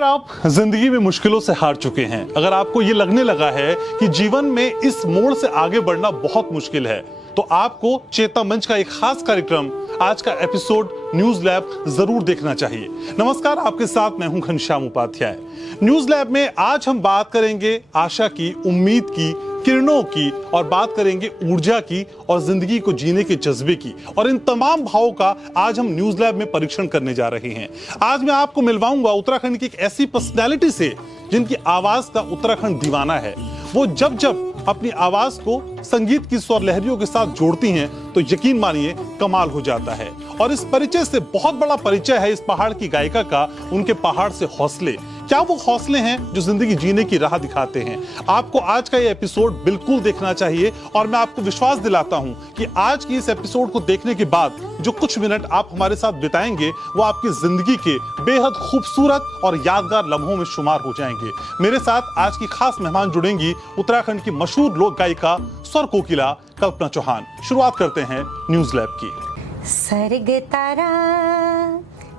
अगर आप जिंदगी में मुश्किलों से हार चुके हैं, अगर आपको ये लगने लगा है कि जीवन में इस मोड़ से आगे बढ़ना बहुत मुश्किल है, तो आपको चेतना मंच का एक खास कार्यक्रम, आज का एपिसोड न्यूज लैब जरूर देखना चाहिए। नमस्कार, आपके साथ मैं हूं घनश्याम उपाध्याय। न्यूज लैब में आज हम बात करेंगे आशा की, उम्मीद की, किरणों की, और बात करेंगे ऊर्जा की और जिंदगी को जीने के जज्बे की। और इन तमाम भावों का आज हम न्यूज लैब में परीक्षण करने जा रहे हैं। आज मैं आपको मिलवाऊंगा उत्तराखंड की एक ऐसी पर्सनैलिटी से जिनकी आवाज का उत्तराखंड दीवाना है। वो जब जब अपनी आवाज को संगीत की स्वर लहरियों के साथ जोड़ती हैं तो यकीन मानिए कमाल हो जाता है। और इस परिचय से बहुत बड़ा परिचय है इस पहाड़ की गायिका का, उनके पहाड़ से हौसले। क्या वो हौसले हैं जो जिंदगी जीने की राह दिखाते हैं? आपको आज का ये एपिसोड बिल्कुल देखना चाहिए। और मैं आपको विश्वास दिलाता हूं कि आज की इस एपिसोड को देखने के बाद जो कुछ मिनट आप हमारे साथ बिताएंगे वो आपकी जिंदगी के बेहद खूबसूरत और यादगार लम्हों में शुमार हो जाएंगे। मेरे साथ आज की खास मेहमान जुड़ेंगी उत्तराखंड की मशहूर लोक गायिका स्वर कोकिला कल्पना चौहान। शुरुआत करते हैं न्यूज लैब की। सर्ग तारा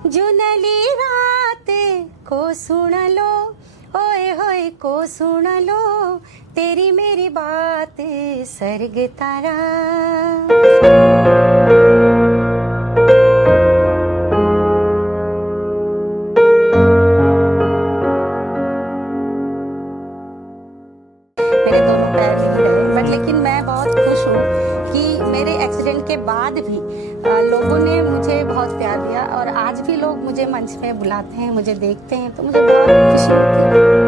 जुनली रात को सुन लो, ओए होए को सुन लो, तेरी मेरी बात सर्ग तारा। मेरे दोनों पैर हिल गए, बट लेकिन मैं बहुत खुश हूँ कि मेरे एक्सीडेंट के बाद भी लोगों ने मुझे बहुत प्यार दिया। और आज भी लोग मुझे मंच में बुलाते हैं, मुझे देखते हैं, तो मुझे बहुत खुशी होती है।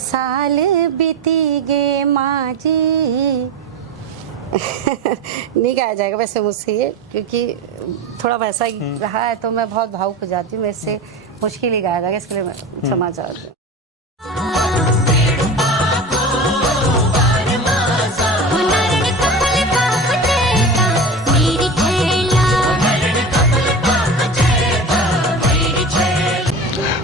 साल बीती गे माँ जी नहीं गाया जाएगा वैसे मुझसे ये, क्योंकि थोड़ा वैसा ही रहा है तो मैं बहुत भावुक हो जाती हूँ। मेरे से मुश्किल ही गाया जाएगा, इसके लिए मैं क्षमा चाहती हूँ।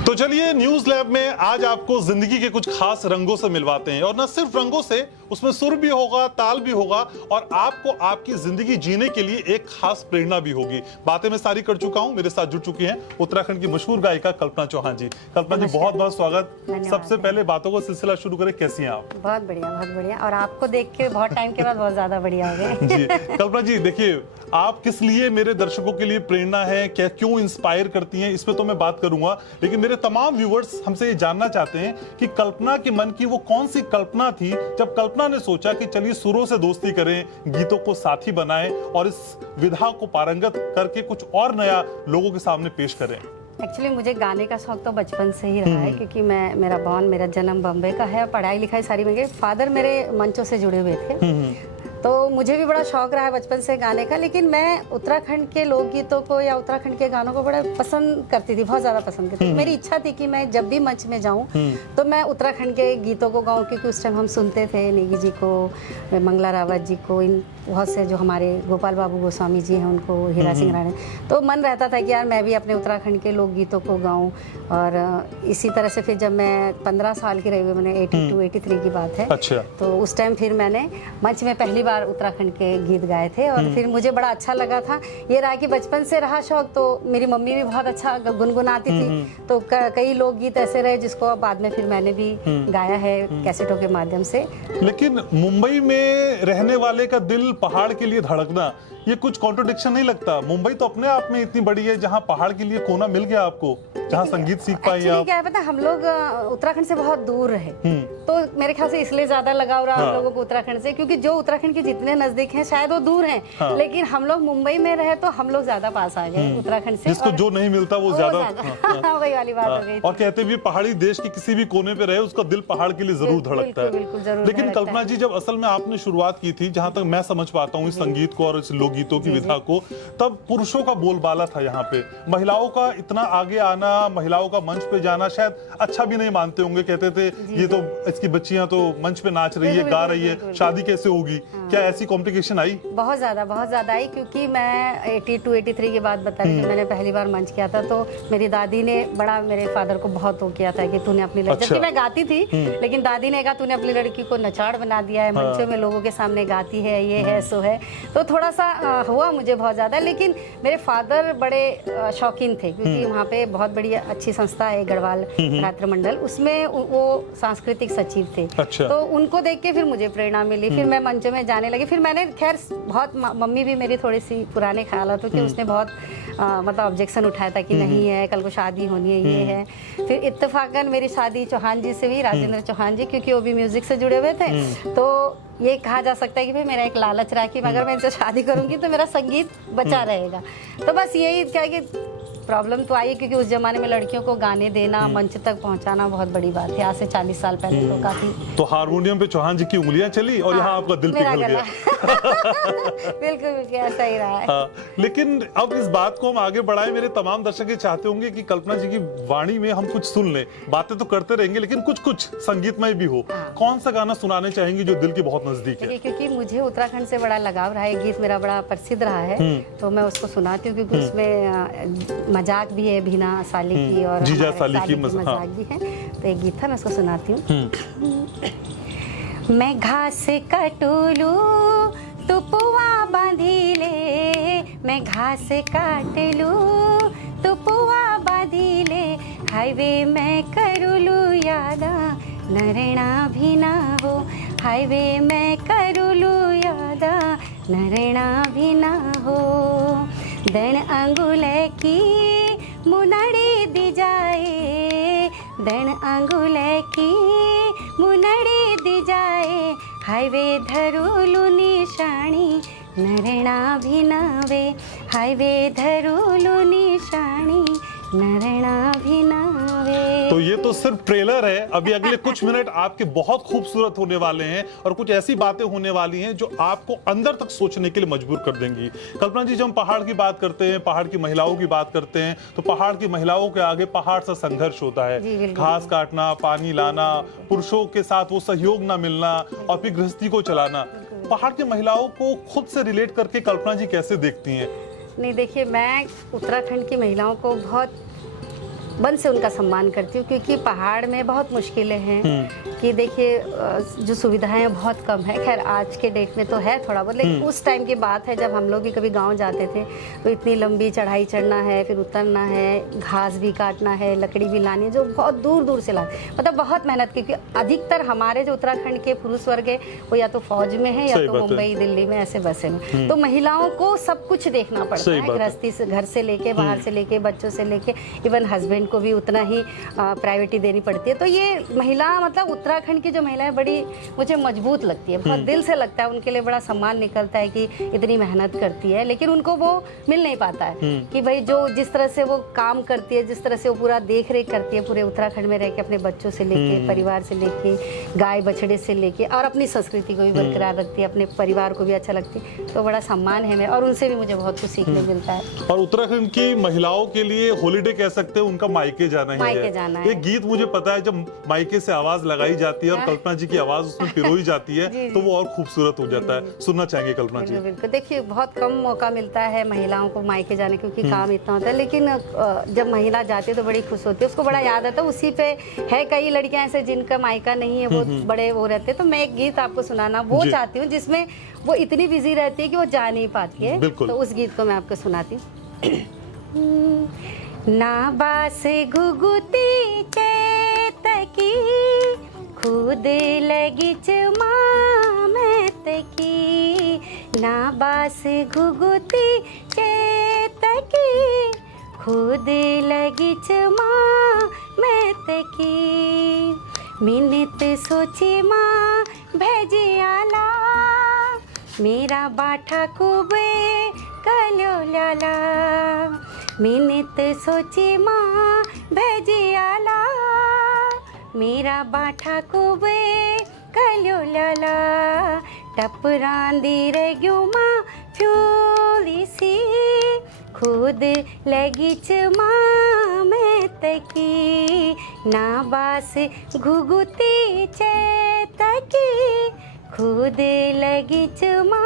तो चलिए न्यूज लैब में आज आपको जिंदगी के कुछ खास रंगों से मिलवाते हैं। और न सिर्फ रंगों से, उसमें सुर भी होगा, ताल भी होगा, और आपको आपकी जिंदगी जीने के लिए एक खास प्रेरणा भी होगी। बातें मैं सारी कर चुका हूं, मेरे साथ जुड़ चुकी हैं उत्तराखंड की मशहूर गायिका कल्पना चौहान जी। कल्पना जी, बहुत बहुत स्वागत। सबसे पहले बातों का सिलसिला शुरू करें, कैसी हैं आप? बहुत बढ़िया, बहुत बढ़िया। और आपको देख के बहुत टाइम के बाद बहुत ज्यादा बढ़िया हो गए जी। कल्पना जी, देखिए, आप किस लिए मेरे दर्शकों के लिए प्रेरणा है, क्या क्यों इंस्पायर करती हैं, इसमें तो मैं बात करूंगा, लेकिन मेरे तमाम व्यूअर्स हमसे ये जानना चाहते हैं कि कल्पना के मन की वो कौन सी कल्पना थी जब कल्पना ने सोचा कि चलिए सुरों से दोस्ती करें, गीतों को साथी बनाएं और इस विधा को पारंगत करके कुछ और नया लोगों के सामने पेश करें। एक्चुअली मुझे गाने का शौक तो बचपन से ही रहा है, क्योंकि मेरा जन्म बॉम्बे का है, पढ़ाई लिखाई सारी मेरे फादर मेरे मंचों से जुड़े हुए थे। तो मुझे भी बड़ा शौक रहा है बचपन से गाने का। लेकिन मैं उत्तराखंड के लोकगीतों को या उत्तराखंड के गानों को बड़ा पसंद करती थी, बहुत ज़्यादा पसंद करती थी। मेरी इच्छा थी कि मैं जब भी मंच में जाऊं तो मैं उत्तराखंड के गीतों को गाऊं, क्योंकि उस टाइम हम सुनते थे नेगी जी को, मंगला रावत जी को, इन बहुत से जो हमारे गोपाल बाबू गोस्वामी जी हैं उनको, हीरा सिंह राणे। तो मन रहता था कि यार मैं भी अपने उत्तराखंड के लोकगीतों को गाऊं। और इसी तरह से फिर जब मैं 15 साल की रही हुई, मैंने 82-83 की बात है। अच्छा। तो उस टाइम फिर मैंने मंच में पहली बार उत्तराखंड के गीत गाए थे, और फिर मुझे बड़ा अच्छा लगा था। ये रहा कि बचपन से रहा शौक, तो मेरी मम्मी भी बहुत अच्छा गुनगुनाती थी, तो कई लोकगीत ऐसे रहे जिसको बाद में फिर मैंने भी गाया है कैसेटों के माध्यम से। लेकिन मुंबई में रहने वाले का दिल पहाड़ के लिए धड़कना, ये कुछ कॉन्ट्रडिक्शन नहीं लगता? मुंबई तो अपने आप में इतनी बड़ी है, जहाँ पहाड़ के लिए कोना मिल गया आपको, जहाँ संगीत सीख पाई आप। क्या है पता, हम लोग उत्तराखंड से बहुत दूर रहे, तो मेरे ख्याल से इसलिए ज्यादा लगाव रहा हम लोगों को उत्तराखंड से, क्योंकि जो उत्तराखंड के जितने नजदीक हैं शायद वो दूर हैं। हाँ। लेकिन हम लोग मुंबई में रहे तो हम लोग ज्यादा पास आ गए उत्तराखंड से। जिसको जो नहीं मिलता वो ज्यादा। वही वाली बात हो गई। और कहते भी पहाड़ी देश के किसी भी कोने पे रहे उसका दिल पहाड़ के लिए जरूर धड़कता है। लेकिन कल्पना जी, जब असल में आपने शुरुआत की थी, जहाँ तक मैं समझ पाता हूँ इस संगीत को और इस लोकगीतों की विधा को, तब पुरुषों का बोलबाला था यहाँ पे। महिलाओं का इतना आगे आना, महिलाओं का मंच पे जाना शायद अच्छा भी नहीं मानते होंगे। कहते थे ये तो इसकी बच्चियां तो मंच पे नाच रही है, गा रही है, शादी कैसे होगी। क्या ऐसी कॉम्प्लिकेशन आई? बहुत ज़्यादा आई, क्योंकि मैं 82 83 की बात बता रही, जब मैंने पहली बार मंच किया था तो मेरी दादी ने बड़ा मेरे फादर को बहुत वो किया था कि तूने अपनी लड़की, अच्छा। जबकि मैं गाती थी, लेकिन दादी ने कहा तूने अपनी लड़की को नचाड़ बना दिया है, मंचों में लोगों के सामने गाती है, ये है सो है। तो थोड़ा सा हुआ मुझे बहुत ज़्यादा, लेकिन मेरे फादर बड़े शौकीन थे, क्योंकि वहाँ पे बहुत बड़ी अच्छी संस्था है गढ़वाल रात्र मंडल, उसमें वो सांस्कृतिक सचिव थे। अच्छा। तो उनको देख के फिर मुझे प्रेरणा मिली, फिर मैं मंचों में जाने लगी। फिर मैंने खैर बहुत, मम्मी भी मेरी थोड़ी सी पुराने ख्यालातों की, उसने बहुत मतलब ऑब्जेक्शन उठाया था कि नहीं है, कल को शादी होनी है, ये है। फिर इत्तेफाकन मेरी शादी चौहान जी से हुई, राजेंद्र चौहान जी, क्योंकि वो भी म्यूजिक से जुड़े हुए थे। तो ये कहा जा सकता है कि भाई मेरा एक लालच रहा कि अगर मैं इनसे शादी करूंगी तो मेरा संगीत बचा रहेगा। तो बस यही क्या कि प्रॉब्लम तो आई, क्योंकि उस जमाने में लड़कियों को गाने देना, मंच तक पहुंचाना बहुत बड़ी बात है। आज से 40 साल पहले तो काफी। तो हारमोनियम पे चौहान जी की उंगलियां चली और यहाँ आपका दिल मेरा पिघल गला। गया। बिल्कुल ऐसा ही रहा है। हाँ, लेकिन अब इस बात को हम आगे बढ़ाएं। मेरे तमाम दर्शक ये चाहते होंगे कि कल्पना जी की वाणी में हम कुछ सुन लें। बातें तो करते रहेंगे, लेकिन कुछ संगीतमय भी हो। कौन सा गाना सुनाने चाहेंगी जो दिल के बहुत नजदीक है? क्योंकि मुझे उत्तराखंड से बड़ा लगाव रहा है, गीत मेरा बड़ा प्रसिद्ध रहा है, तो मैं उसको सुनाती हूँ, क्योंकि उसमें मजाक भी है, भीना साली की और जीजा साली की मजाक भी है। तो एक गीत था, मैं उसको सुनाती हूँ। मैं घास कटूलू तू पुआ बांधी ले, मैं घास काट लू तू पुआ बांधी ले, हाईवे में करूलू यादा नरेणा भी ना हो, हाईवे में करूलू यादा नरेणा भी ना हो, दन अंगुले की मुनड़ी दी जाए, दन अंगुले की मुनड़ी दी जाए, हाईवे धरूलू निशानी नरेणा भी नावे, हाईवे धरूलू निशानी नरेणा भी नावे। तो ये तो सिर्फ ट्रेलर है। अभी अगले कुछ मिनट आपके बहुत खूबसूरत होने वाले हैं और कुछ ऐसी बातें होने वाली हैं जो आपको अंदर तक सोचने के लिए मजबूर कर देंगी। कल्पना जी, जब हम पहाड़ की बात करते हैं, पहाड़ की महिलाओं की बात करते हैं, तो पहाड़ की महिलाओं के आगे पहाड़ सा संघर्ष होता है। घास काटना, पानी लाना, पुरुषों के साथ वो सहयोग ना मिलना और फिर गृहस्थी को चलाना। पहाड़ की महिलाओं को खुद से रिलेट करके कल्पना जी कैसे देखती हैं? नहीं, देखिए, मैं उत्तराखंड की महिलाओं को बहुत मन से उनका सम्मान करती हूँ, क्योंकि पहाड़ में बहुत मुश्किलें हैं कि देखिए जो सुविधाएं बहुत कम है। खैर आज के डेट में तो है थोड़ा बहुत, लेकिन उस टाइम की बात है जब हम लोग भी कभी गांव जाते थे तो इतनी लंबी चढ़ाई चढ़ना है, फिर उतरना है, घास भी काटना है, लकड़ी भी लानी है, जो बहुत दूर दूर से लाते, मतलब बहुत मेहनत, क्योंकि अधिकतर हमारे जो उत्तराखंड के पुरुष वर्ग है वो या तो फौज में है या तो मुंबई दिल्ली में ऐसे बसे में। तो महिलाओं को सब कुछ देखना पड़ता है, गृहस्थी से, घर से लेके, बाहर से लेके, बच्चों से लेके, इवन हस्बैंड को भी उतना ही प्रायोरिटी देनी पड़ती है। तो ये महिला, मतलब उत्तराखंड की जो महिलाएं बड़ी मुझे मजबूत लगती है, बहुत दिल से लगता है, उनके लिए बड़ा सम्मान निकलता है कि इतनी मेहनत करती है, लेकिन उनको वो मिल नहीं पाता है कि भाई जो जिस तरह से वो काम करती है, जिस तरह से वो पूरा देख रेख करती है पूरे उत्तराखंड में रह के, अपने बच्चों से लेके, परिवार से लेके, गाय बछड़े से लेके, और अपनी संस्कृति को भी बरकरार रखती है, अपने परिवार को भी अच्छा लगती है। तो बड़ा सम्मान है मेरा, और उनसे भी मुझे बहुत कुछ सीखने मिलता है। और उत्तराखंड की महिलाओं के लिए हॉलीडे कह सकते हैं, उनका मायके जाना ही है। एक गीत मुझे पता है, जब मायके से आवाज लगाई जाती है और कल्पना जी की आवाज उसमें पिरोई जाती है तो वो और खूबसूरत हो जाता है। सुनना चाहेंगे कल्पना जी? बिल्कुल। देखिए, बहुत कम मौका मिलता है महिलाओं को मायके जाने, क्योंकि काम इतना होता है, लेकिन जब महिला जाती है तो बड़ी खुश होती है, उसको बड़ा याद आता है। उसी पे है कई लड़कियां ऐसे जिनका मायका नहीं है, वो बड़े वो रहते हैं। तो मैं एक गीत आपको सुनाना वो चाहती हूँ जिसमें वो इतनी बिजी रहती है कि वो जा नहीं पाती है, तो उस गीत को मैं आपको सुनाती हूँ। ना बास घुगुती चेतकी, खुद लगी मामतकी, ना बास घुगुती चेतकी, खुद लगी मामतकी, मिनत सोची माँ भेजी आला, मेरा बाठा कुबे कलो लाला, मिनत सोची माँ भेजी आला, मेरा बाठा कुबे कलो लाला, टपरांदी रेग्यो माँ फ्यूली सी, खुद लगी माँ में तकी, ना बास घुगुती चेतकी, खुद लगी चुमा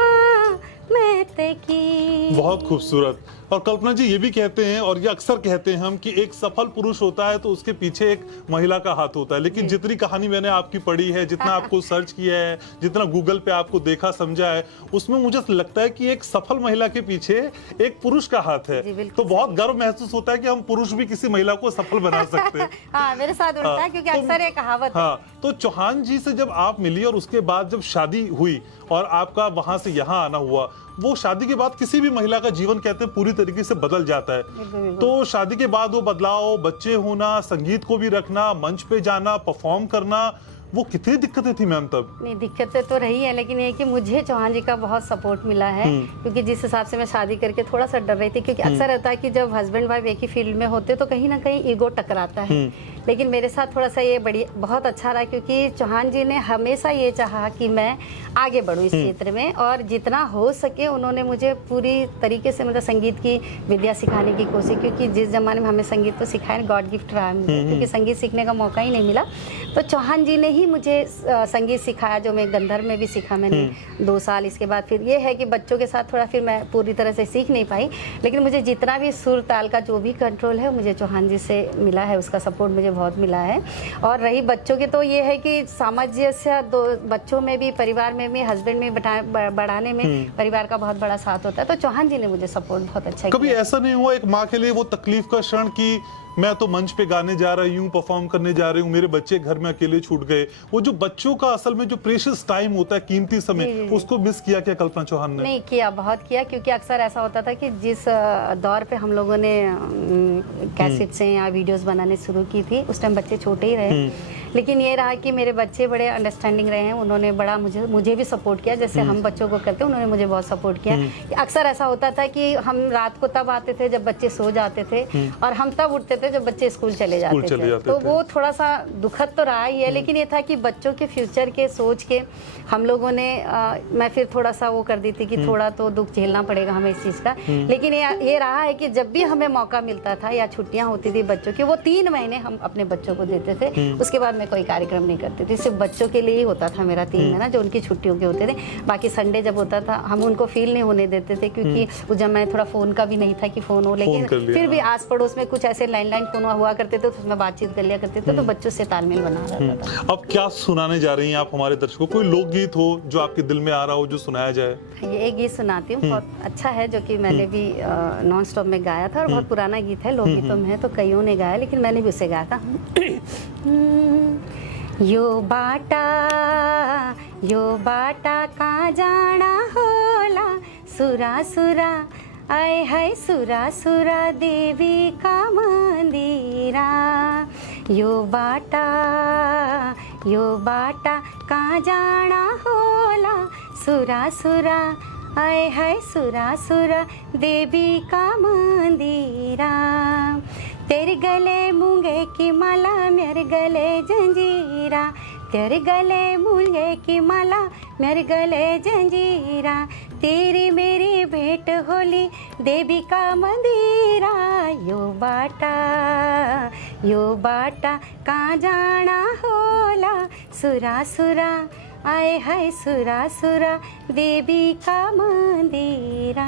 मैं तकी। बहुत खूबसूरत। और कल्पना जी ये भी कहते हैं और ये अक्सर कहते हैं हम कि एक सफल पुरुष होता है तो उसके पीछे एक महिला का हाथ होता है, लेकिन जितनी कहानी मैंने आपकी पढ़ी है, जितना आपको सर्च किया है, जितना गूगल पे आपको देखा समझा है, उसमें मुझे लगता है कि एक सफल महिला के पीछे एक पुरुष का हाथ है। तो बहुत गर्व महसूस होता है कि हम पुरुष भी किसी महिला को सफल बना सकते हैं। हाँ, मेरे साथ उल्टा है, क्योंकि अक्सर ये कहावत है। हाँ, तो चौहान जी से जब आप मिली और उसके बाद जब शादी हुई और आपका वहां से यहाँ आना हुआ, वो शादी के बाद किसी भी महिला का जीवन कहते हैं पूरी तरीके से बदल जाता है। तो शादी के बाद वो बदलाव, बच्चे होना, संगीत को भी रखना, मंच पे जाना, परफॉर्म करना, वो कितनी दिक्कतें थी मैम तब? नहीं, दिक्कतें तो रही है, लेकिन ये कि मुझे चौहान जी का बहुत सपोर्ट मिला है, क्योंकि जिस हिसाब से मैं शादी करके थोड़ा सा डर रही थी, क्योंकि अक्सर रहता है कि जब हस्बैंड वाइफ एक ही फील्ड में होते तो कहीं ना कहीं ईगो टकराता है। लेकिन मेरे साथ थोड़ा सा ये बहुत अच्छा रहा, क्योंकि चौहान जी ने हमेशा ये चाहा कि मैं आगे बढ़ूँ इस क्षेत्र में, और जितना हो सके उन्होंने मुझे पूरी तरीके से मतलब संगीत की विद्या सिखाने की कोशिश, क्योंकि जिस जमाने में हमें संगीत तो सिखाया गॉड गिफ्ट रहा है, क्योंकि संगीत सीखने का मौका ही नहीं मिला। तो चौहान जी ने ही मुझे संगीत सिखाया, जो मैं गंधर्व में भी सीखा मैंने 2 साल। इसके बाद फिर ये है कि बच्चों के साथ थोड़ा फिर मैं पूरी तरह से सीख नहीं पाई, लेकिन मुझे जितना भी सुर ताल का जो भी कंट्रोल है मुझे चौहान जी से मिला है, उसका सपोर्ट मुझे बहुत मिला है। और रही बच्चों की, तो ये है कि सामंजस्य बच्चों में भी, परिवार में भी, हस्बैंड में बढ़ाने में परिवार का बहुत बड़ा साथ होता है। तो चौहान जी ने मुझे सपोर्ट बहुत अच्छा किया। कभी ऐसा नहीं हुआ एक माँ के लिए वो तकलीफ का क्षण कि मैं तो मंच पे गाने जा रही हूँ, परफॉर्म करने जा रही हूँ, मेरे बच्चे घर में अकेले छूट गए? वो जो बच्चों का असल में जो प्रेशियस टाइम होता है, कीमती समय, उसको मिस किया क्या कल्पना चौहान ने? नहीं किया, बहुत किया, क्योंकि अक्सर ऐसा होता था कि जिस दौर पे हम लोगों ने कैसेट से या वीडियोस बनाने शुरू की थी, उस टाइम बच्चे छोटे ही रहे। लेकिन ये रहा कि मेरे बच्चे बड़े अंडरस्टैंडिंग रहे हैं, उन्होंने बड़ा मुझे भी सपोर्ट किया, जैसे हम बच्चों को करते, उन्होंने मुझे बहुत सपोर्ट किया। अक्सर ऐसा होता था कि हम रात को तब आते थे जब बच्चे सो जाते थे, और हम तब उठते थे जब बच्चे स्कूल चले जाते थे। तो वो थोड़ा सा दुखद तो रहा ही है, लेकिन ये था कि बच्चों के फ्यूचर के सोच के हम लोगों ने मैं फिर थोड़ा सा वो कर दी थी कि थोड़ा तो दुख झेलना पड़ेगा हमें इस चीज़ का। लेकिन ये रहा है कि जब भी हमें मौका मिलता था या छुट्टियां होती थी बच्चों की, वो 3 महीने हम अपने बच्चों को देते थे। उसके बाद मैं कोई कार्यक्रम नहीं करती थी, सिर्फ बच्चों के लिए ही होता था मेरा 3 महीना, जो उनकी छुट्टियों के होते थे। बाकी संडे जब होता था हम उनको फील नहीं होने देते थे, क्योंकि उस जब मैं थोड़ा फ़ोन का भी नहीं था कि फ़ोन हो, लेकिन फिर भी आस पड़ोस में कुछ ऐसे लैंडलाइन फ़ोन हुआ करते थे, तो उसमें बातचीत कर लिया करते थे, तो बच्चों से तालमेल बना रहता था। अब क्या सुनाने जा रही हैं आप हमारे दर्शकों? कोई लोकगीत हो जो आपके दिल में आ रहा हो जो सुनाया जाए? ये एक गीत सुनाती हूँ, बहुत अच्छा है, जो कि मैंने भी नॉन स्टॉप में गाया था, और बहुत पुराना गीत है, लोकगीतों में है तो कईयों ने गाया, लेकिन मैंने भी उसे गाया था। यो बाटा का जाना होला, सुरा सुरा आए है, सुरा सुरा देवी का मंदिरा। यो बाटा का जाना होला, सुरा सुरा आए है, सुरा सुरा देवी का मंदिरा। तेरे गले मूंगे की माला, मेरे गले जंजीरा, तेरे गले मूंगे की माला, मेरे गले जंजीरा। तेरी मेरी भेंट होली देवी का मंदिरा। यो बाटा का जाना होला, सुरा सुरा आए है, सुरा सुरा देवी का मंदिरा।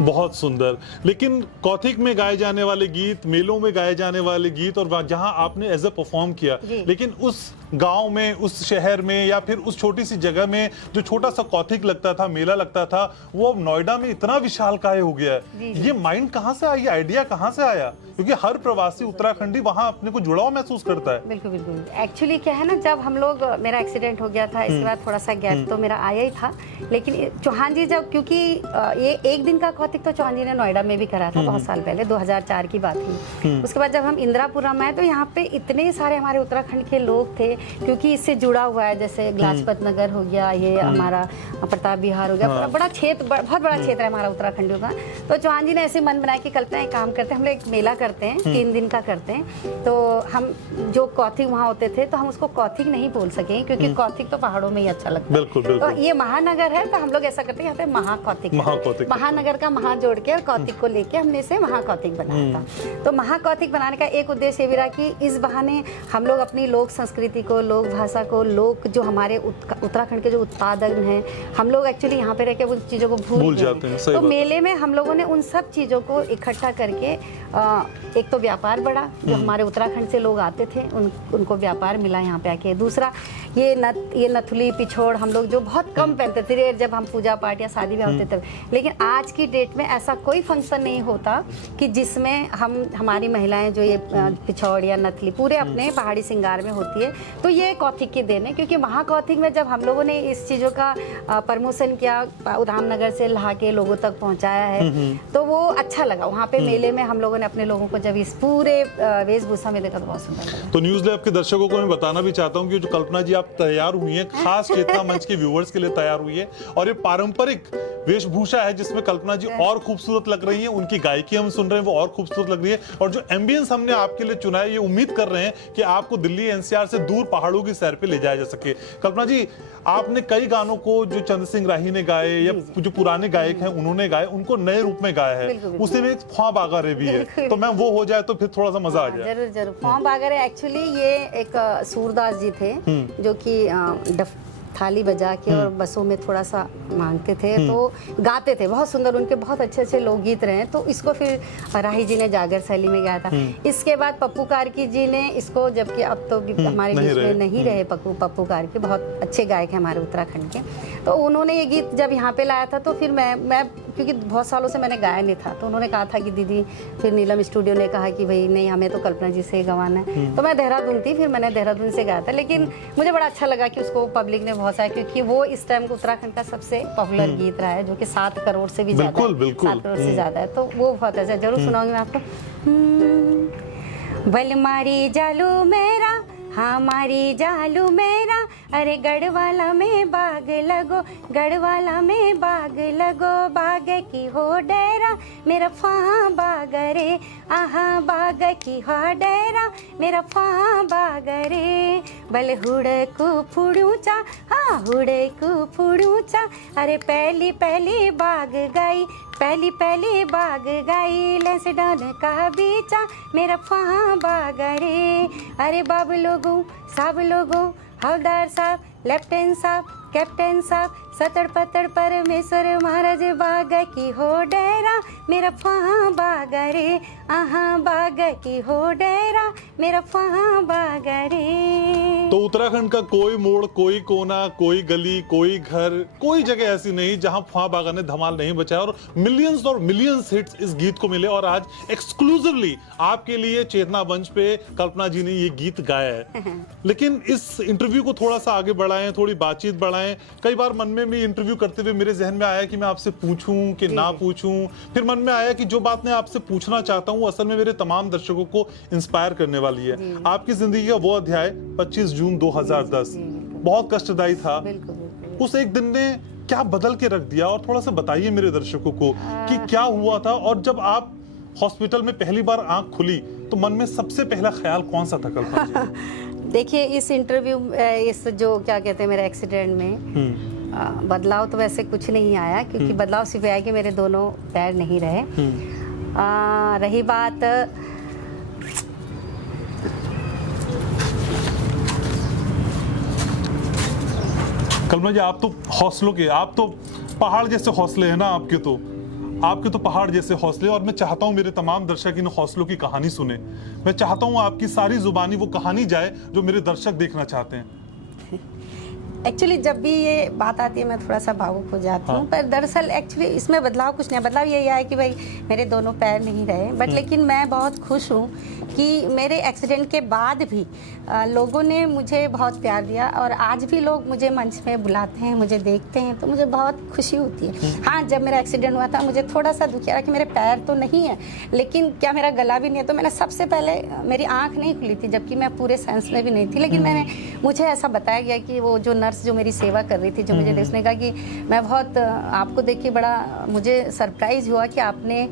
बहुत सुंदर। लेकिन कौथिक में गाए जाने वाले गीत, मेलों में गाए जाने वाले गीत, और जहां आपने एज ए परफॉर्म किया, लेकिन उस गांव में, उस शहर में, या फिर उस छोटी सी जगह में जो छोटा सा कौथिक लगता था, मेला लगता था, वो अब नोएडा में इतना विशालकाय हो गया है। ये माइंड कहाँ से आई, आइडिया कहाँ से आया? क्योंकि हर प्रवासी उत्तराखंडी वहाँ अपने को जुड़ाव महसूस करता है। बिल्कुल बिल्कुल। एक्चुअली क्या है ना, जब हम लोग, मेरा एक्सीडेंट हो गया था, इसके बाद थोड़ा सा गैप तो मेरा आया ही था, लेकिन चौहान जी जब, क्योंकि ये एक दिन का कौथिक तो चौहान जी ने नोएडा में भी करा था बहुत साल पहले, 2004 की बात थी। उसके बाद जब हम इंदिरापुरम आए तो यहाँ पे इतने सारे हमारे उत्तराखंड के लोग थे, क्योंकि इससे जुड़ा हुआ है, जैसे लाजपत नगर हो गया, ये हमारा प्रताप विहार हो गया, बड़ा क्षेत्र, बहुत बड़ा क्षेत्र है हमारा उत्तराखंडियों का। तो चौहान जी ने ऐसे मन बनाया कि कल्पना एक काम करते हैं, हम लोग एक मेला करते हैं, 3 दिन का करते हैं। तो हम जो कौथिक वहाँ होते थे, तो हम उसको कौथिक नहीं बोल सके, क्योंकि कौथिक तो पहाड़ों में ही अच्छा लगता है। बिल्कुल, बिल्कुल। तो ये महानगर है, तो हम लोग ऐसा करते हैं, यहाँ पे महाकौथिक, महानगर का महा जोड़ के और कौथिक को लेके हमने इसे महाकौथिक बनाया था। तो महाकौथिक बनाने का एक उद्देश्य ये भी रहा कि इस बहाने हम लोग अपनी लोक संस्कृति को, लोक भाषा को, लोक जो हमारे उत्तराखंड के जो उत्पादन हैं, हम लोग एक्चुअली यहाँ पे रह के उन चीज़ों को भूल जाते हैं। तो मेले में हम लोगों ने उन सब चीज़ों को इकट्ठा करके एक तो व्यापार बढ़ा, जो हमारे उत्तराखंड से लोग आते थे उनको व्यापार मिला यहाँ पे आके। दूसरा ये नथुली पिछोड़ हम लोग जो बहुत कम पहनते थे जब हम पूजा पाठ या शादी ब्याह होते थे, लेकिन आज की डेट में ऐसा कोई फंक्शन नहीं होता कि जिसमें हमारी महिलाएं जो ये पिछौड़ या नथली पूरे अपने पहाड़ी श्रृंगार में होती है। तो ये कौथिक की देन है, क्योंकि वहाँ कौथिक में जब हम लोगों ने इस चीज़ों का प्रमोशन किया, उधामनगर से ला के लोगों तक पहुँचाया है, तो वो अच्छा लगा। वहाँ पे मेले में हम लोगों ने अपने लोगों को जब इस पूरे वेशभूषा में देखा तो बहुत सुंदर लगा। तो न्यूज़ लैब के दर्शकों को मैं बताना भी चाहता हूँ कि जो कल्पना जी आप तैयार हुई हैं, खास चेतना मंच के व्यूवर्स के लिए तैयार हुई है, और ये पारंपरिक वेशभूषा है जिसमें कल्पना जी और खूबसूरत लग रही हैं। उनकी गायकी हम सुन रहे हैं वो और खूबसूरत लग रही है, और जो एम्बियंस हमने आपके लिए चुना है, ये उम्मीद कर रहे हैं कि आपको दिल्ली एनसीआर से दूर पहाड़ों की सैर पे ले जाया जा सके। कल्पना जी, आपने कई गानों को जो चंद्र सिंह राही ने गाए या जो पुराने गायक हैं उन्होंने गाए, उनको नए रूप में गाया है, उसी में ख्वाब बागरे भी है। तो मैम वो हो जाए तो फिर थोड़ा सा मजा आ जाए। जरूर जरूर। ख्वाब बागरे एक्चुअली ये एक सूरदास जी थे जो कि थाली बजा के और बसों में थोड़ा सा मांगते थे, तो गाते थे बहुत सुंदर, उनके बहुत अच्छे अच्छे लोकगीत रहे। तो इसको फिर राही जी ने जागर शैली में गाया था। इसके बाद पप्पू कार्की जी ने इसको, जबकि अब तो हमारे बीच में नहीं रहे पप्पू कार्की, बहुत अच्छे गायक हैं हमारे उत्तराखंड के, तो उन्होंने ये गीत जब यहाँ पे लाया था तो फिर मैं क्योंकि बहुत सालों से मैंने गाया नहीं था, तो उन्होंने कहा था कि दीदी, फिर नीलम स्टूडियो ने कहा कि भाई नहीं, हमें तो कल्पना जी से गवाना है। तो मैं देहरादून थी, फिर मैंने देहरादून से गाया था, लेकिन मुझे बड़ा अच्छा लगा कि उसको पब्लिक ने बहुत सारा, क्योंकि वो इस टाइम उत्तराखंड का सबसे पॉपुलर गीत रहा है, जो कि 7 करोड़ से भी ज्यादा है, 7 करोड़ से ज्यादा है, तो वो बहुत अच्छा। जरूर सुनाऊंगी मैं आपको। बलमारी जालू मेरा, हमारी जालू मेरा, अरे गढ़वाला में बाग लगो, गढ़वाला में बाग लगो, बाग की हो डेरा मेरा फा बाग रे, आहा बाग की हो डेरा मेरा फा बाग रे। बल हुड़कू फुड़ूचा, हाँ हुड़कू फुड़ूचा, अरे पहली पहली बाग गई, पहली पहली बाग गई, लेसडन का बीचा मेरा फा बाग रे। अरे बाबू लोगों, सब लोगों, हवलदार साहब, लेफ्टिनेंट साहब, कैप्टन साहब, सतड़ पतड़ परमेश्वर महाराज, बाग की हो डेरा मेरा फहा बाग रे, आहा बाग की हो डेरा मेरा फहा बाग रे। तो उत्तराखंड का कोई मोड़, कोई कोना, कोई गली, कोई घर, कोई जगह ऐसी नहीं जहां फुआ बागा ने धमाल नहीं बचाया, और मिलियंस हिट्स इस गीत को मिले। और आज एक्सक्लूसिवली आपके लिए चेतना मंच पे कल्पना जी ने ये गीत गाया है। लेकिन इस इंटरव्यू को थोड़ा सा आगे बढ़ाएं, थोड़ी बातचीत बढ़ाएं। कई बार मन में भी इंटरव्यू करते हुए मेरे जहन में आया कि मैं आपसे पूछूं कि ना पूछूं, फिर मन में आया कि जो बात मैं आपसे पूछना चाहता हूं असल में मेरे तमाम दर्शकों को इंस्पायर करने वाली है। आपकी जिंदगी का वो अध्याय 25 जून 2010 बहुत कष्टदायी था। उस एक दिन ने क्या बदल के रख दिया, और थोड़ा सा बताइए मेरे दर्शकों को कि क्या हुआ था, और जब आप हॉस्पिटल में पहली बार आंख खुली तो मन में सबसे पहला ख्याल कौन सा था कल्पना जी? देखिए, इस इंटरव्यू, इस जो क्या कहते हैं मेरे एक्सीडेंट में बदलाव तो वैसे कुछ नहीं आया, क्योंकि बदलाव सिर्फ आया कि मेरे दोनों पैर नहीं रहे। रही बात कल्पना जी, आप तो हौसलों के, आप तो पहाड़ जैसे हौसले हैं ना आपके तो पहाड़ जैसे हौसले। और मैं चाहता हूं मेरे तमाम दर्शक इन हौसलों की कहानी सुने। मैं चाहता हूं आपकी सारी जुबानी वो कहानी जाए जो मेरे दर्शक देखना चाहते हैं। एक्चुअली जब भी ये बात आती है मैं थोड़ा सा भावुक हो जाती हूँ। पर दरअसल एक्चुअली इसमें बदलाव कुछ नहीं, बदलाव यही आया कि भाई मेरे दोनों पैर नहीं रहे, बट लेकिन मैं बहुत खुश हूँ कि मेरे एक्सीडेंट के बाद भी लोगों ने मुझे बहुत प्यार दिया, और आज भी लोग मुझे मंच में बुलाते हैं, मुझे देखते हैं, तो मुझे बहुत खुशी होती है। हाँ, जब मेरा एक्सीडेंट हुआ था मुझे थोड़ा सा दुख रहा कि मेरे पैर तो नहीं है, लेकिन क्या मेरा गला भी नहीं है। तो मैंने सबसे पहले, मेरी आँख नहीं खुली थी जबकि मैं पूरे सेंस में भी नहीं थी, लेकिन मुझे ऐसा बताया गया कि वो जो नर्स जो मेरी सेवा कर रही थी, जो मुझे उसने कहा कि मैं बहुत आपको देख के बड़ा मुझे सरप्राइज हुआ कि आपने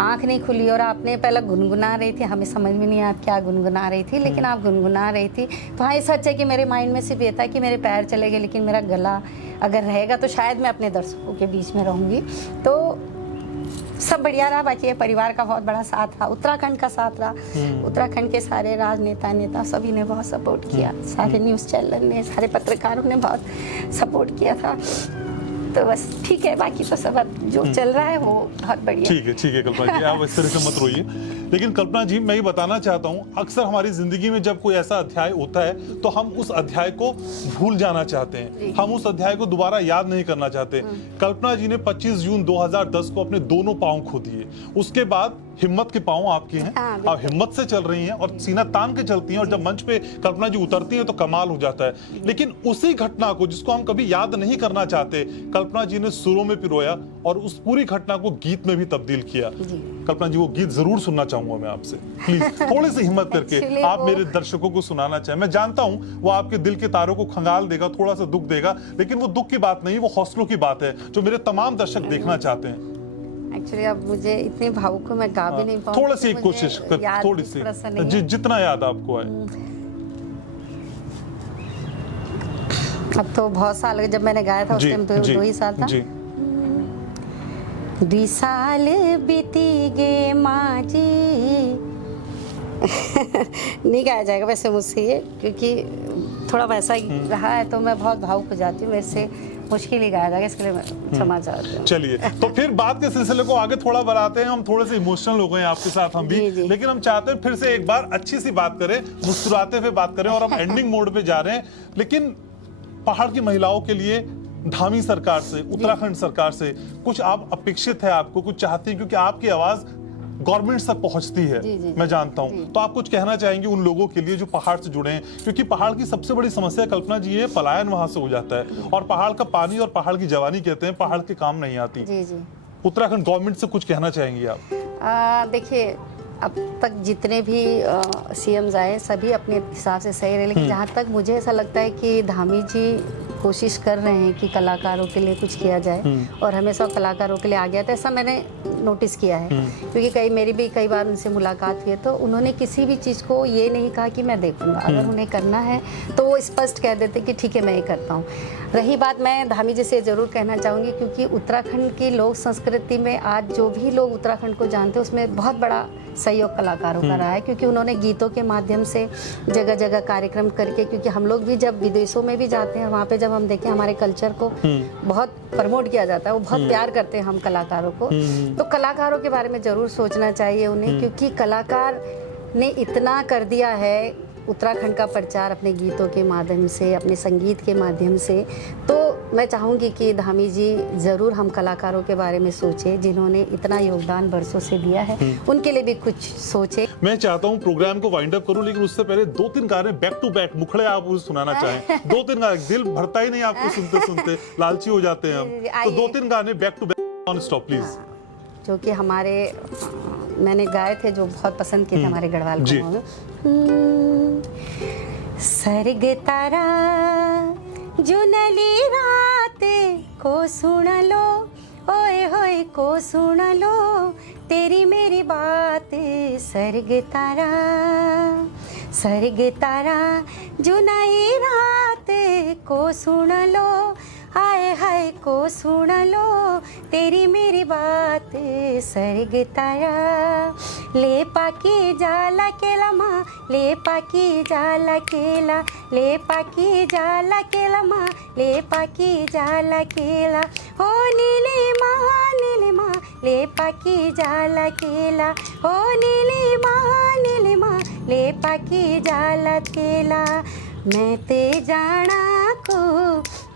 आँख नहीं खुली और आपने पहले गुनगुना रही थी, हमें समझ में नहीं आया आप क्या गुनगुना रही थी, लेकिन आप गुनगुना रही थी। तो हाँ, ये सच है कि मेरे माइंड में सिर्फ ये था कि मेरे पैर चले गए, लेकिन मेरा गला अगर रहेगा तो शायद मैं अपने दर्शकों के बीच में रहूँगी। तो सब बढ़िया रहा। बाकी ये परिवार का बहुत बड़ा साथ रहा, उत्तराखंड का साथ रहा। उत्तराखंड के सारे राजनेता सभी ने बहुत सपोर्ट किया, सारे न्यूज़ चैनल ने, सारे पत्रकारों ने बहुत सपोर्ट किया था। तो बस ठीक है, बाकी तो सब अब जो चल रहा है वो बहुत बढ़िया। ठीक है कल्पना जी, आप इस तरह से मत रोइए। लेकिन कल्पना जी, मैं ये बताना चाहता हूँ, अक्सर हमारी जिंदगी में जब कोई ऐसा अध्याय होता है तो हम उस अध्याय को भूल जाना चाहते हैं, हम उस अध्याय को दोबारा याद नहीं करना चाहते। कल्पना जी ने 25 जून 2010 को अपने दोनों पांव खो दिए। उसके बाद हिम्मत के पांव आपके हैं, आप हिम्मत से चल रही हैं और सीना तान के चलती हैं, और जब मंच पे कल्पना जी उतरती हैं तो कमाल हो जाता है। लेकिन उसी घटना को, जिसको हम कभी याद नहीं करना चाहते, कल्पना जी ने सुरों में पिरोया और उस पूरी घटना को गीत में भी तब्दील किया। कल्पना जी, वो गीत जरूर सुनना चाहूंगा मैं आपसे, प्लीज थोड़ी सी हिम्मत करके आप मेरे दर्शकों को सुनाना चाहें। मैं जानता हूं वो आपके दिल के तारों को खंगाल देगा, थोड़ा सा दुख देगा, लेकिन वो दुख की बात नहीं, वो हौसलों की बात है जो मेरे तमाम दर्शक देखना चाहते हैं। एक्चुअली अब मुझे इतने भावुक को मैं गा भी नहीं पाऊंगी। थोड़ा सी एक कोशिश कर, थोड़ी सी जितना याद आपको आए। अब तो बहुत साल हो गए, जब मैंने गाया था उस टाइम तो 2 ही साल था। 2 साल बीती गे माँ जी नहीं गाया जाएगा वैसे मुझसे ये, क्योंकि थोड़ा वैसा ही रहा है तो मैं बहुत भावुक हो जाती हूँ, मेरे से मुश्किल ही गाया जाएगा, इसके लिए मैं क्षमा चाहती हूँ। चलिए, तो फिर बात के सिलसिले को आगे थोड़ा बढ़ाते हैं। हम थोड़े से इमोशनल हो गए हैं आपके साथ हम भी, लेकिन हम चाहते हैं फिर से एक बार अच्छी सी बात करें, मुस्कुराते हुए बात करें, और हम एंडिंग मोड पे जा रहे हैं। लेकिन पहाड़ की महिलाओं के लिए धामी सरकार से, उत्तराखंड सरकार से कुछ आप अपेक्षित है, आपको कुछ चाहती हैं, क्योंकि आपकी आवाज गवर्नमेंट तक पहुंचती है, मैं जानता हूं। तो आप कुछ कहना चाहेंगे उन लोगों के लिए जो पहाड़ से जुड़े हैं, क्योंकि पहाड़ की सबसे बड़ी समस्या कल्पना जी ये पलायन वहां से हो जाता है, और पहाड़ का पानी और पहाड़ की जवानी कहते हैं पहाड़ के काम नहीं आती। उत्तराखंड गवर्नमेंट से कुछ कहना चाहेंगे आप? देखिए, अब तक जितने भी सीएम्स आए सभी अपने हिसाब से सही रहे, लेकिन जहाँ तक मुझे ऐसा लगता है कि धामी जी कोशिश कर रहे हैं कि कलाकारों के लिए कुछ किया जाए, और हमेशा कलाकारों के लिए आ गया था, ऐसा मैंने नोटिस किया है। क्योंकि मेरी भी कई बार उनसे मुलाकात हुई है, तो उन्होंने किसी भी चीज़ को ये नहीं कहा कि मैं देखूंगा, अगर उन्हें करना है तो वो स्पष्ट कह देते कि ठीक है मैं ये करता हूँ। रही बात, मैं धामी जी से ज़रूर कहना चाहूँगी, क्योंकि उत्तराखंड की लोक संस्कृति में आज जो भी लोग उत्तराखंड को जानते हैं उसमें बहुत बड़ा सहयोग कलाकारों का रहा है, क्योंकि उन्होंने गीतों के माध्यम से जगह जगह कार्यक्रम करके, क्योंकि हम लोग भी जब विदेशों में भी जाते हैं, वहाँ पे जब हम देखें हमारे कल्चर को बहुत प्रमोट किया जाता है, वो बहुत प्यार करते हैं हम कलाकारों को। तो कलाकारों के बारे में ज़रूर सोचना चाहिए उन्हें, क्योंकि कलाकार ने इतना कर दिया है उत्तराखंड का प्रचार अपने गीतों के माध्यम से, अपने संगीत के माध्यम से। तो मैं चाहूँगी कि धामी जी ज़रूर हम कलाकारों के बारे में सोचें, जिन्होंने इतना योगदान बरसों से दिया है, उनके लिए भी कुछ सोचें। मैं चाहता हूँ प्रोग्राम को वाइंड अप करूँ, लेकिन उससे पहले 2-3 गाने बैक टू बैक मुखड़े आप मुझे सुनाना चाहें। 2-3 गाने, दिल भरता ही नहीं आपको सुनते सुनते, लालची हो जाते हैं हम। तो 2-3 गाने back to back non stop please, जो कि हमारे मैंने गाए थे, जो बहुत पसंद किए थे हमारे गढ़वाल गाँव में। सर्ग तारा जुनली रात को सुन लो, ओए होए को सुन लो, तेरी मेरी बात। सर्ग तारा जुनली रात को सुन लो, आए हाय को सुन लो, तेरी मेरी बात। सर्ग तारा ले पाकी जाला केला माँ, ले पाकी जाला केला, ले पाकी जाला केला माँ, ले पाकी जाला केला, ओ नीली माँ ले पाकी जाला केला, ओ नीली माँ ले पाकी जाला केला। मैं ते जाना को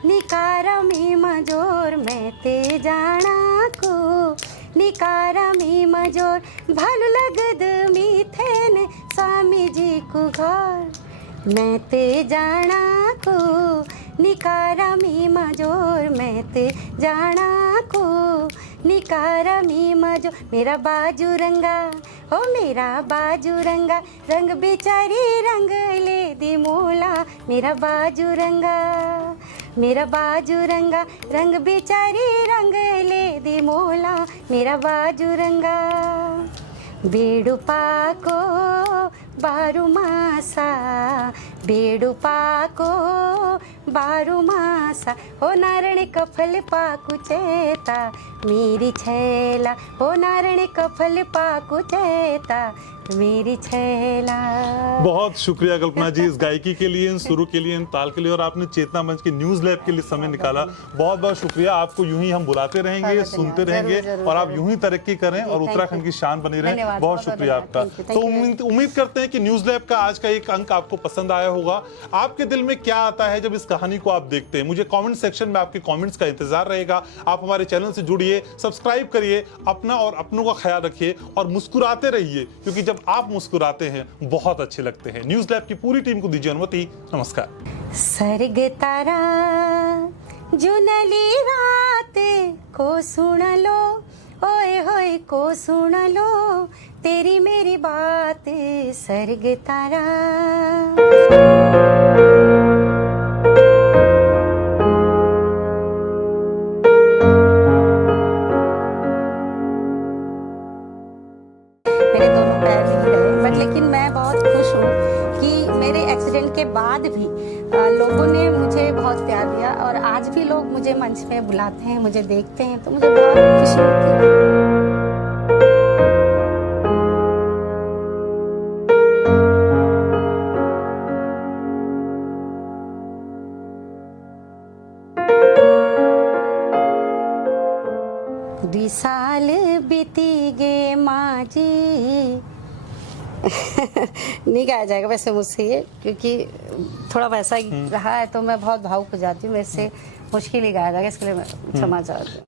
निकारा मी मजोर, मैं ते जाना को निकारा मी मजोर, भालू लगद मी थेन स्वामी जी को घर। मैं ते जाना को निकारा मी मजोर, मैं ते जाना को निकारा मी मजोर। मेरा बाजू रंगा, ओ मेरा बाजू रंगा, रंग बेचारी रंग ले दी मोला। मेरा बाजू रंगा, मेरा बाजू रंगा, रंग बेचारी रंग ले दी मोला। मेरा बाजू रंगा बेडुपाको बारू मासा, बेडुपाको बारू मासा हो नारणे कफल पाकू चेता मेरी छैला हो नारणे कफल पाकू चेता मेरी छैला। बहुत शुक्रिया कल्पना जी इस गायकी के लिए, इन सुरों के लिए, इन ताल के लिए, और आपने चेतना मंच के न्यूज लैब के लिए समय निकाला। बहुत बहुत शुक्रिया। आपको यूं ही हम बुलाते रहेंगे, सुनते रहेंगे, और आप यूं ही तरक्की करें और उत्तराखंड की शान बनी रहें। बहुत शुक्रिया आपका। तो उम्मीद करते हैं कि न्यूज लैब का आज का एक अंक आपको पसंद आया होगा। आपके दिल में क्या आता है जब इस कहानी को आप देखते हैं? मुझे कमेंट सेक्शन में आपके कमेंट्स का इंतजार रहेगा। आप हमारे चैनल से जुड़िए, सब्सक्राइब करिए, अपना और अपनों का ख्याल रखिए और मुस्कुराते रहिए, क्योंकि जब आप मुस्कुराते हैं बहुत अच्छे लगते हैं। न्यूज लैब की पूरी टीम को दीजिए अनुमति। नमस्कार। सर्ग तारा जुनली राते को सुन लो, ओए होए को सुन लो, तेरी मेरी बात सर्ग तारा। मेरे दोनों पैर नहीं रहे, बट लेकिन मैं बहुत खुश हूँ कि मेरे एक्सीडेंट के बाद भी लोगों ने मुझे बहुत प्यार दिया, और आज भी लोग मुझे मंच पे बुलाते हैं, मुझे देखते हैं, तो मुझे बहुत खुशी होती है। साल बीती गे माँ जी नहीं गाया जाएगा वैसे मुझसे ये, क्योंकि थोड़ा वैसा ही रहा है, तो मैं बहुत भावुक हो जाती हूँ, मेरे से मुश्किल ही गाया जाएगा, इसके लिए मैं क्षमा चाहती हूँ।